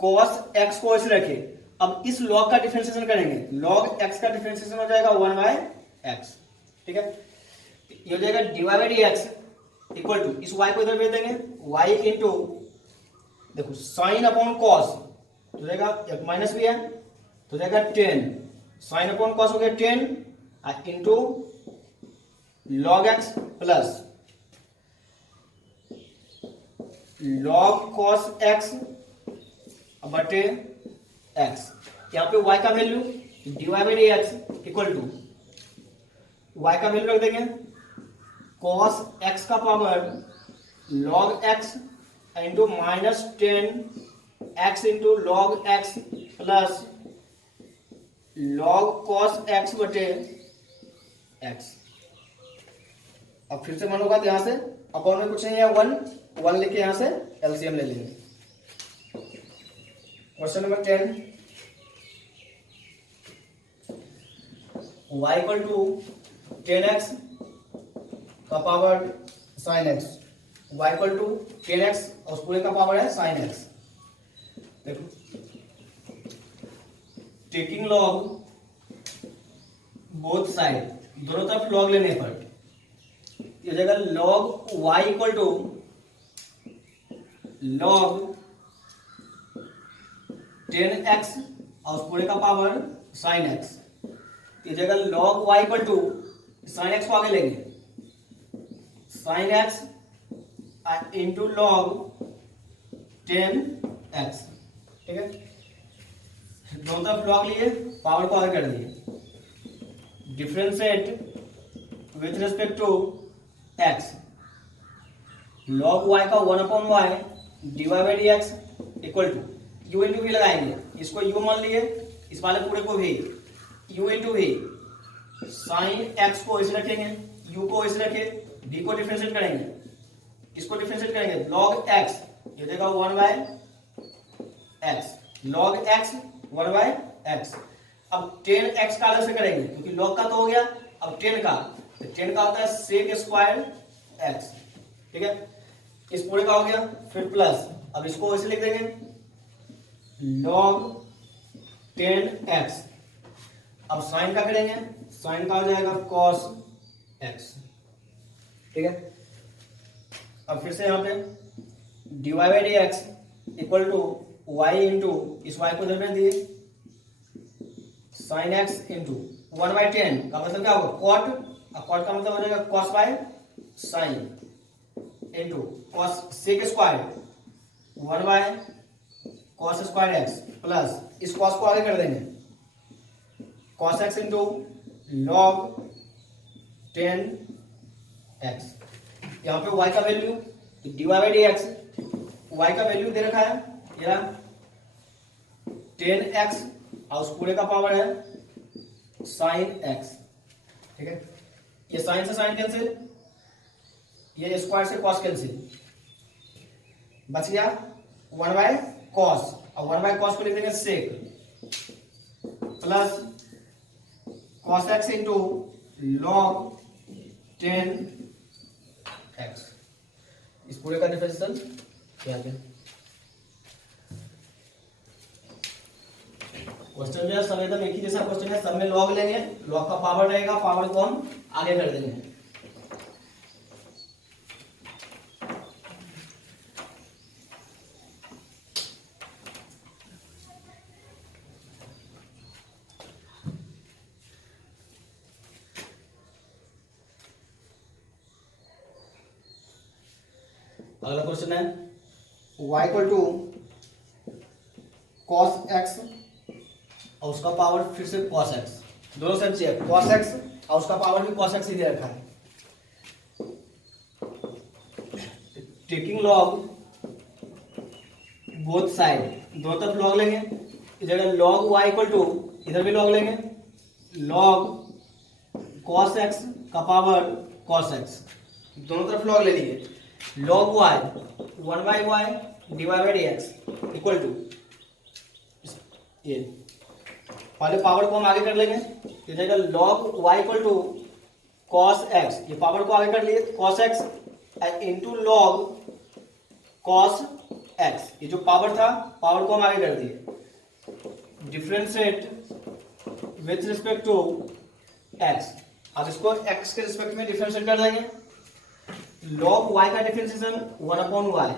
cos x को वैसे रखें, अब इस log का डिफरेंशिएशन करेंगे, log x का डिफरेंशिएशन हो जाएगा 1/x, ठीक है, ये हो जाएगा divide by dx equal to, इस y को इधर भेज देंगे, y इंटू देखो साइन अपॉन कॉस तो जाएगा, एक माइनस भी है तो जाएगा 10, साइन अपॉन कॉस हो गया 10 into log x plus log cos x बटे x, यहाँ पे y का value divide by dx equal to, y का वैल्यू रख देंगे cos x का power log x into minus 10x into log x plus log cos x बटे x। अब फिर से मन होगा तो यहां से अपॉन में कुछ नहीं है, 1 लेके यहां से एलसीएम ले लेंगे। Question number 10, y equal to 10x का power sin x, y equal to 10x और उस पूरे का पावर है sin x। देखो टेकिंग log बोथ साइड, दोनों तरफ log लेने पर ये हो जाएगा log y equal to log 10x और उस पूरे का पावर sin x, ये जगह log y equal to sin x को आगे लेंगे, sin x into log 10x, ठीक है, दोनों तरफ log लिए पावर को आगे कर दिए, differentiate with respect to x, log y का 1/y divide by dx equal to, u into भी लगाएंगे, इसको u मान लिए, इस वाले पूरे को भी u इंटू भी, साइन x को ऐसे रखेंगे, u को ऐसे रखे, d को डिफरेंशिएट करेंगे, इसको डिफरेंशिएट करेंगे, log x ये देगा 1/x, log x 1/x। अब 10x का अलग से करेंगे क्योंकि log का तो हो गया, अब 10 का, तो 10 का होता है sec स्क्वायर x, ठीक है, इस पूरे का हो गया, फिर प्लस, अब इसको ऐसे लिख देंगे log 10x। अब साइन का करेंगे, साइन का हो जाएगा cos x, ठीक है, अब फिर से यहां पे divide by dx equal to y into इस y को इधर में दिए sin x इंटू 1/10 का मतलब क्या होगा cot, अब cot का मतलब हो जाएगा cos by sin into cos sec square 1/cos square x plus इस cos को आगे कर देंगे cos x into log 10x, यहाँ पे y का value divide by dx, y का वैल्यू दे रखा है ये 10x और उस पूरे का पावर है sin x, ठीक है, ये sin से sin कैंसिल, ये स्क्वायर से cos कैंसिल, बच गया 1/cos, और 1/cos को लिख देंगे sec plus cos x into log 10x, इस पूरे का डिफरेंशियल क्या है। क्वेश्चन जो है सब एकदम एक ही जैसा क्वेश्चन है, सब में लॉग लेंगे, लॉग का पावर रहेगा, पावर को हम आगे कर देंगे। अगला क्वेश्चन है y equal to cos x और उसका पावर फिर से cos x, दोनों सेम चाहिए, cos x और उसका पावर भी cos x ही दे रखा है। टेकिंग लॉग बोथ साइड, दोनों तरफ लॉग लेंगे, इस जगह log y इक्वल टू, इधर भी लॉग लेंगे, log cos x का पावर cos x, दोनों तरफ लॉग ले लिए। log y 1/y divide by dx equal to, ये पहले पावर को हम आगे कर लेंगे, ये जाएगा log y equal to cos x, ये पावर को आगे कर लिए cos x into log cos x, ये जो पावर था पावर को हम आगे कर दिए, differentiate with respect to x। अब इसको x के रिस्पेक्ट में डिफरेंशिएट कर देंगे। log y का डिफरेंशिएशन 1/y,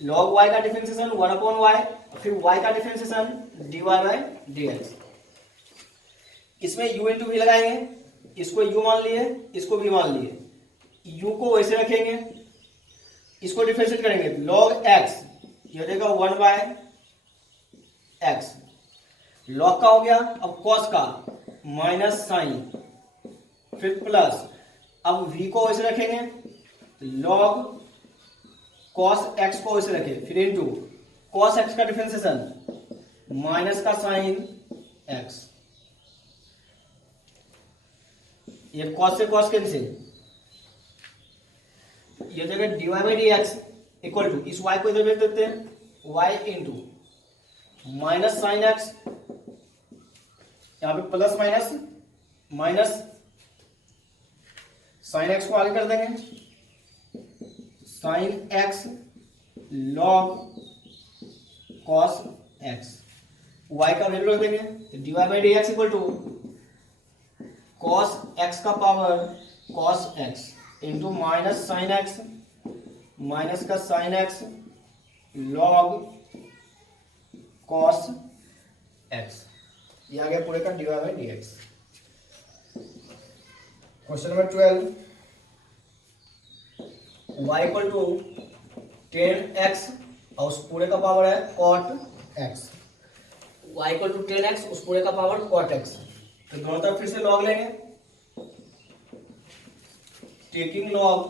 log y का डिफरेंशिएशन 1/y, फिर y का डिफरेंशिएशन dy बाई dx। इसमें u इंटू v लगाएंगे, इसको u मान लिए, इसको v मान लिए, u को वैसे रखेंगे, इसको डिफरेंशिएट करेंगे, log x ये देगा 1/x, log का हो गया, अब cos का माइनस साइन, फिर प्लस, अब v को वैसे रखेंगे, log cos x को वैसे रखें, फिर इंटू cos x का डिफरेंशिएशन माइनस का साइन x, ये cos से cos कैंसिल, ये जगह dy by dx equal to, इस y को इधर भेज देते हैं, y into minus sine x, यहां पे plus minus, minus sine x को आगे कर देंगे, sine x log cos x, y का वैल्यू रख देंगे, तो dy by dx equal to cos x का power cos x into minus sine x, minus का sine x log cos x, ये आ गया पूरे का dy by dx। Question number 12, y equal to 10x और उस पूरे का पावर है cot x, y equal to 10x उस पूरे का पावर cot x, तो दोनों तरफ फिर से लॉग लेंगे, टेकिंग लॉग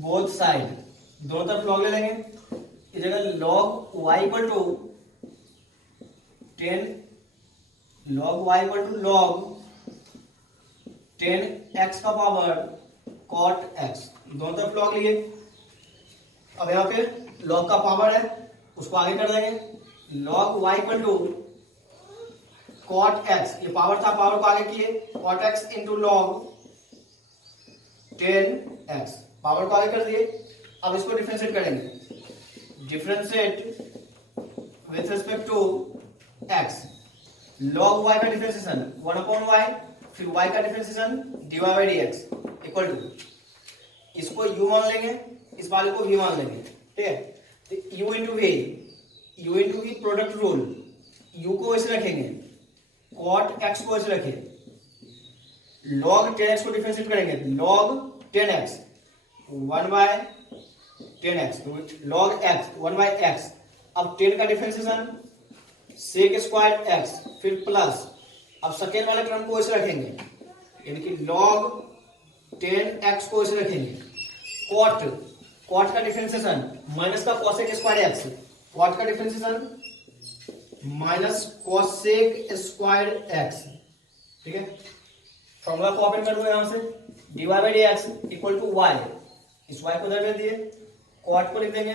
बोथ साइड, दोनों तरफ लॉग ले लेंगे, इस जगह log y equal to 10, log y equal to log 10x का पावर cot x, दोनों तरफ लॉग लिए। अब यहाँ पे log का पावर है, उसको आगे कर देंगे, log y equal to cot x, ये पावर था, पावर को आगे किए, cot x into log 10x, power को आगे कर दिए। अब इसको डिफरेंशिएट करेंगे, differentiate with respect to x, log y का डिफरेंशिएशन 1/y, फिर y का differentiation dy by dx equal to, इसको u मान लेंगे, इस वाले को v मान लेंगे, ठीक है, तो u into v product rule, u को वैसे रखेंगे, cot x को वैसे रखें, log 10x को डिफरेंशिएट करेंगे, log 10x 1/10x, तो log x 1/x, अब 10 का डिफरेंशिएशन sec स्क्वायर x, फिर प्लस, अब सेकेंड वाले क्रम को वैसे रखेंगे, यानी कि log 10x को वैसे रखेंगे, cot का डिफरेंशिएशन माइनस का cosec स्क्वायर x, cot का differentiation minus cosec square x, ठीक है, फॉर्मूला को ओपन कर दो यहां से, dy by dx equal to y, इस y को इधर भेज दिए, cot को लिख देंगे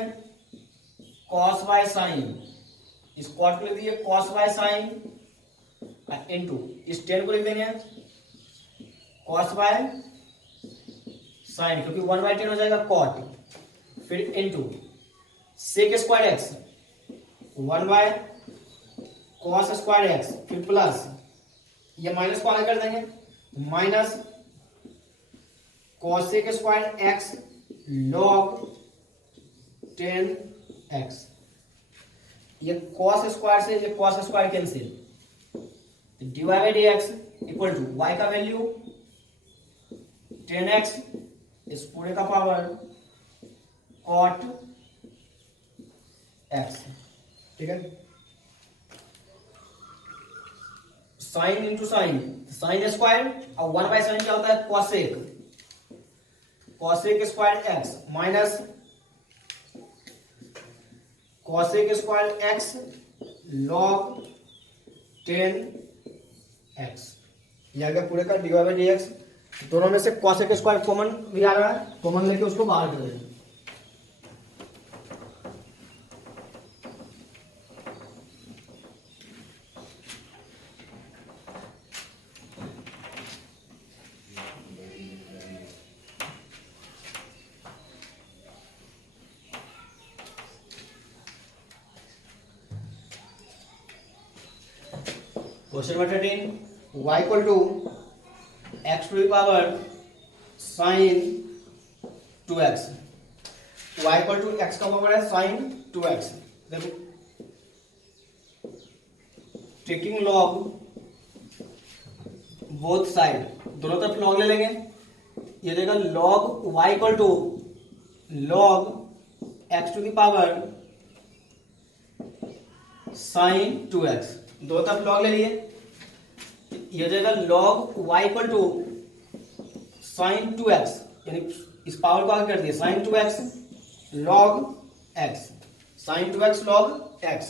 cos y sin, इस cot को लिख दिए cos y sin इनटू इस 10 को लिख देंगे cos y sin, क्योंकि 1/10 हो जाएगा cot, फिर into sec square x 1/, cos square x, फिर प्लस ये माइनस को आगे कर देंगे, minus cosec square x log 10x। ये कॉस स्क्वायर से ये cos square cancel, dy by d x equal to y का वैल्यू 10x इस पूरे का पावर cot x। ठीक है, sine into sine, sine square और 1 बाई साइन क्या होता है cosec, cosec square x minus cosec square x log 10x। ये आ गया पूरे का d y by d x. दोनों में से कॉसेक स्क्वायर कॉमन भी आ रहा है, कॉमन लेके उसको बाहर कर देंगे। Question number 13, y equal to x to the power sine 2x। y equal to x का पावर है साइन 2x। देखो टेकिंग लॉग बोथ साइड, दोनों तरफ लॉग ले लेंगे। ये देगा log y equal to log x to the power sine 2x, दो तरफ लॉग ले लिए। ये जाएगा log y equal to sine 2x, यानी इस पावर को आगे कर दिया sine 2x log x, sine 2x log x।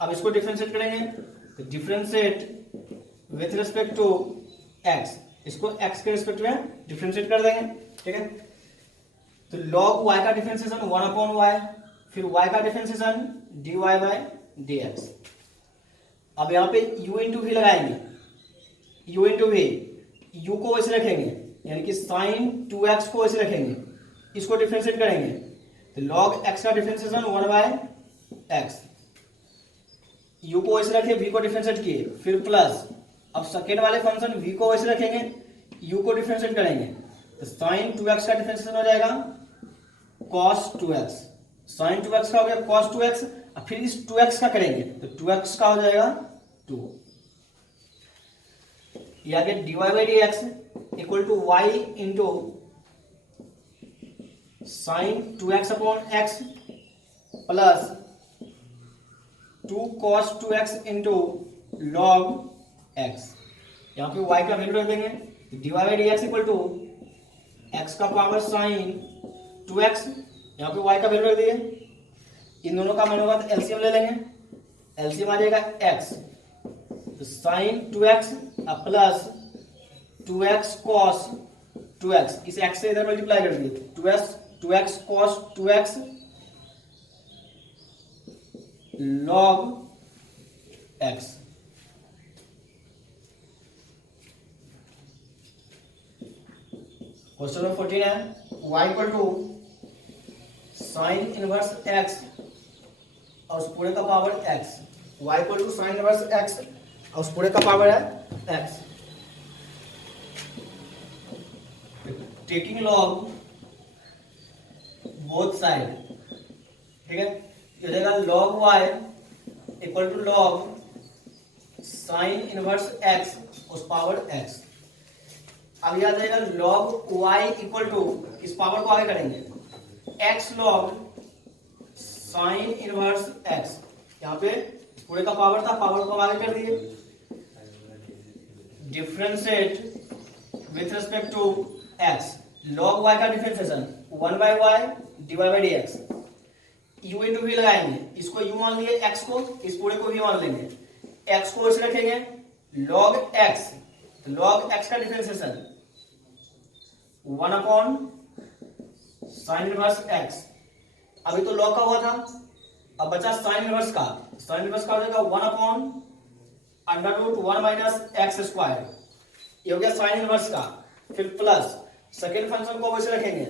अब इसको डिफरेंशिएट करेंगे, तो differentiate with respect to x, इसको x के रिस्पेक्ट में डिफरेंशिएट कर देंगे। ठीक है, तो लॉग y का डिफरेंशिएशन 1 अपॉन y, फिर y का डिफरेंशिएशन dy बाई dx। अब यहां पे u इंटू भी लगाएंगे, u इंटू भी, u को वैसे रखेंगे यानी कि साइन 2x को वैसे रखेंगे, इसको डिफरेंशिएट करेंगे तो log x का डिफरेंशिएशन 1 बाय x, u को वैसे रखे, v को डिफरेंशिएट किए, फिर प्लस अब सेकेंड वाले फंक्शन v को वैसे रखेंगे, u को डिफरेंशिएट करेंगे तो साइन 2x का डिफरेंशिएशन हो जाएगा cos 2x, साइन 2x का हो गया cos 2x, और फिर इस 2x का करेंगे तो 2x का हो जाएगा 2। ये आगे dy by d x equal to y into sine 2x upon x plus 2 cos 2x into log x। यहाँ पे y का वैल्यू रख देंगे, dy by d x equal to x का पावर साइन 2x, यहाँ पे y का value रख दिए। इन दोनों का मान होगा तो एलसीएम ले लेंगे, एलसीएम आ जाएगा x, तो sign 2x plus 2x cos 2x, इस x से इधर मल्टीप्लाई कर दिए, 2x cos 2x log x। Question number 14 है y equal to sine inverse x और उस पूरे का power x, y equal to sine inverse x और उस पूरे का पावर है x। Taking log both side, ठीक है, ये रहेगा log y equal to log sine inverse x उस पावर x। अब यह आ जाएगा log y इक्वल टू, इस पावर को आगे करेंगे x log sine inverse x, यहाँ पे पूरे का पावर था, पावर को आगे कर दिए, differentiate with respect to x, log y का differentiation 1 by y d y by d x, u into भी लगाएंगे, इसको u मान लिए x को, इस पूरे को भी मान लेंगे, x को ऐसे रखेंगे log x, तो log x का differentiation 1 upon sine inverse x। अभी तो log का हुआ था, अब बचा साइन इनवर्स का, साइन इनवर्स का हो जाएगा 1 upon under root 1 minus x square, ये हो गया साइन इनवर्स का, फिर प्लस सेकेंड फंक्शन को वैसे रखेंगे,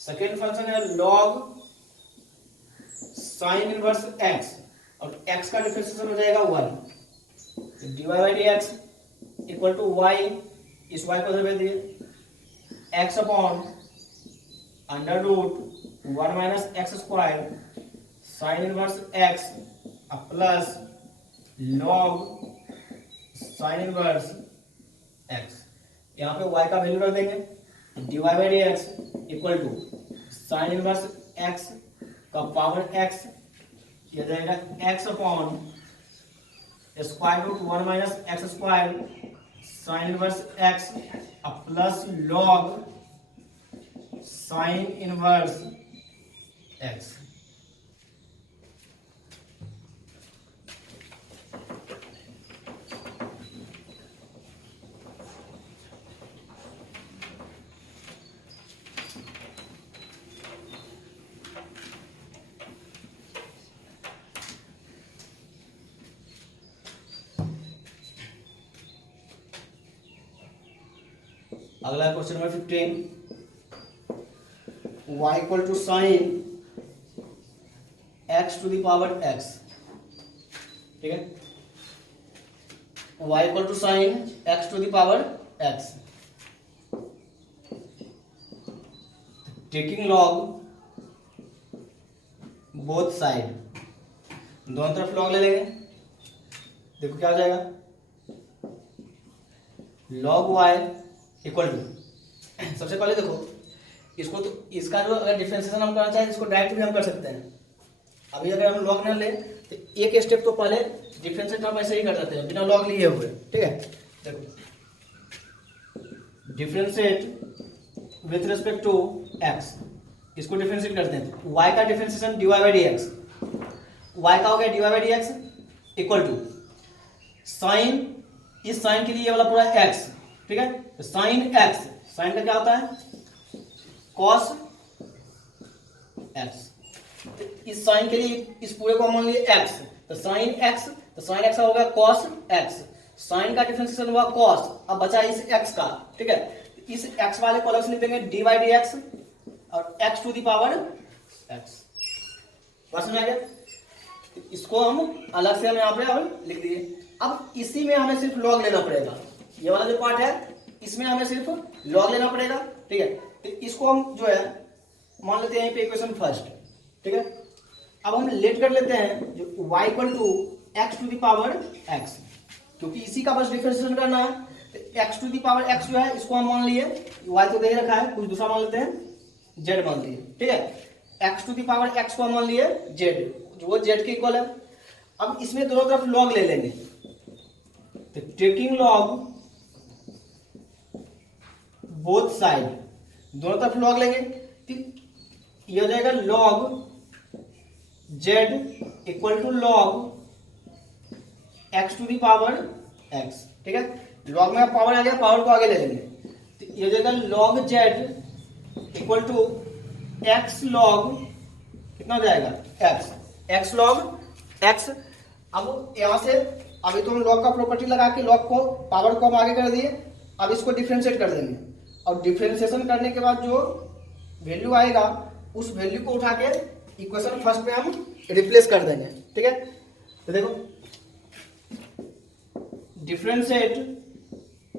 सेकेंड फंक्शन है log साइन इनवर्स x, और x का डिफरेंशिएशन हो जाएगा y, dy by d x equal to y, इस y को उधर भेज दिए x upon under root 1 minus x square sine inverse x plus log sine inverse x। यहाँ पे y का वैल्यू रख देंगे, dy by d x equal to sine inverse x का पावर x, ये जाएगा x upon square root 1 minus x square sine inverse x plus log sine inverse x। अगला question number 15, y equal to sine x to the power x, ठीक है, y equal to sine x to the power x, taking log both side, दोनों तरफ log ले लेंगे, देखो क्या हो जाएगा, लॉग y इक्वल टू, सबसे पहले देखो इसको, तो इसका जो अगर डिफरेंशिएशन हम करना चाहें इसको डायरेक्ट भी हम कर सकते हैं। अभी अगर हम लॉग ना ले तो एक स्टेप तो पहले डिफरेंशिएट हम ऐसे ही कर देते हैं बिना लॉग लिए हुए, ठीक है। देखो differentiate with respect to x, इसको डिफरेंशिएट करते हैं, y का differentiation dy by d x, y का हो गया dy by d x equal to sine, इस साइन के लिए ये वाला पूरा x, ठीक है, तो साइन x, साइन का क्या होता है कॉस x, तो इस साइन के लिए इस पूरे को मान लिए x, तो साइन x, तो साइन x हो गया कॉस x, साइन का डिफरेंशिएशन हुआ कॉस, अब बचा इस x का, ठीक है, तो इस x वाले को अलग से लिख देंगे डी बाई डी एक्स और x to the power x, बात समझ आ गया, तो इसको हम अलग से हम यहाँ पे अब लिख दिए। अब इसी में हमें सिर्फ लॉग लेना पड़ेगा, ये वाला जो पार्ट है इसमें हमें सिर्फ लॉग लेना पड़ेगा, ठीक है, तो इसको हम जो है मान लेते हैं पे इक्वेशन फर्स्ट, ठीक है। अब हम लेट कर लेते हैं जो y equal to x to the power x, क्योंकि इसी का बस डिफरेंशिएशन करना है, तो x to the power x जो है इसको हम मान लिए, y तो दे रखा है, कुछ दूसरा मान लेते हैं z मान लिए, ठीक है, x to the power x को हम मान लिए z, जो वो z के इक्वल है। अब इसमें दोनों तरफ लॉग ले लेंगे, तो टेकिंग लॉग बोथ साइड, दोनों तरफ लॉग लेंगे, ये हो जाएगा log z equal to log x to the power x, ठीक है, लॉग में पावर आ गया, पावर को आगे ले लेंगे, तो ये हो जाएगा log z equal to x log, कितना हो जाएगा x लॉग x। अब यहां से अभी तो हम लॉग का प्रॉपर्टी लगा के लॉग को, पावर को हम आगे कर दिए, अब इसको डिफरेंशिएट कर देंगे, और डिफरेंशिएशन करने के बाद जो वैल्यू आएगा उस वैल्यू को उठा के इक्वेशन फर्स्ट में हम रिप्लेस कर देंगे, ठीक है। तो देखो differentiate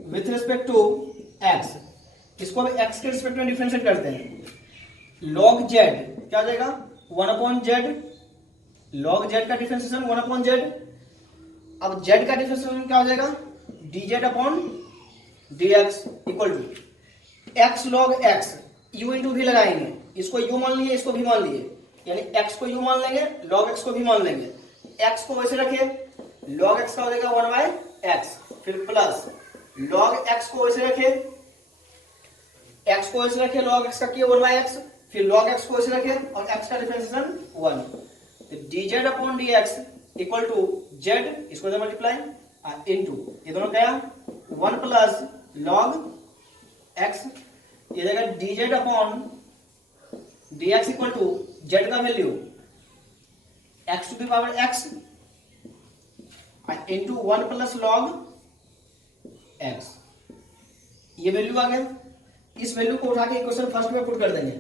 with respect to x, इसको अब x के रिस्पेक्ट में डिफरेंशिएट करते हैं, log z क्या हो जाएगा 1 अपॉन z, log z का डिफरेंशिएशन 1 अपॉन z, अब z का डिफरेंशिएशन क्या हो जाएगा dz upon dx equal to x log x, u into भी लगाएंगे, इसको u मान लिए, इसको भी मान लिए, यानी x को u मान लेंगे, log x को भी मान लेंगे, x को वैसे रखे, log x का हो जाएगा 1 बाय x, फिर प्लस log x को वैसे रखे, x को वैसे रखे, log x का किया 1 बाय x, फिर log x को वैसे रखे और x का डिफरेंशिएशन 1, तो dz upon dx equal to z, इसको से मल्टीप्लाई इनटू ये दोनों क्या 1 प्लस log x, ये जाएगा dz upon dx equal to z का value x to the power x into 1 plus log x, ये वैल्यू आ गया, इस वैल्यू को उठा के इक्वेशन फर्स्ट में पुट कर देंगे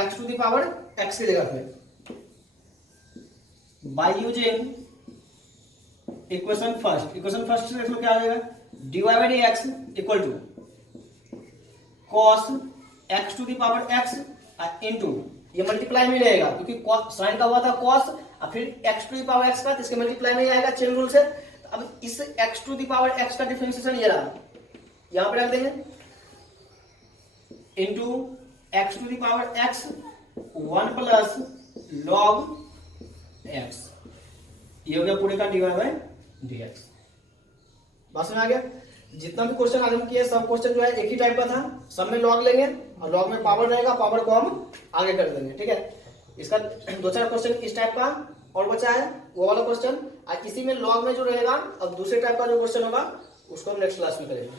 x to the power x की जगह पे, बाय यूजिंग इक्वेशन फर्स्ट से देख लो क्या आ जाएगा, dy by d x equal to cos x to the power x into, ये मल्टीप्लाई में रहेगा क्योंकि साइन का हुआ था कॉस और फिर x to the power x का, तो इसके मल्टीप्लाई में आएगा चेन रूल से। अब इस x to the power x का डिफरेंशिएशन ये रहा, यहां पे रख देंगे into x to the power x 1 plus log x, ये हो गया पूरे का dy बाई dx। बात समझ आ गया। जितना भी क्वेश्चन आज हम किए सब क्वेश्चन जो है एक ही टाइप का था, सब में लॉग लेंगे और लॉग में पावर रहेगा, पावर को हम आगे कर देंगे, ठीक है। इसका 2-4 क्वेश्चन इस टाइप का और बचा है, वो वाला क्वेश्चन, और इसी में लॉग में जो रहेगा अब दूसरे टाइप का जो क्वेश्चन होगा उसको हम नेक्स्ट क्लास में करेंगे।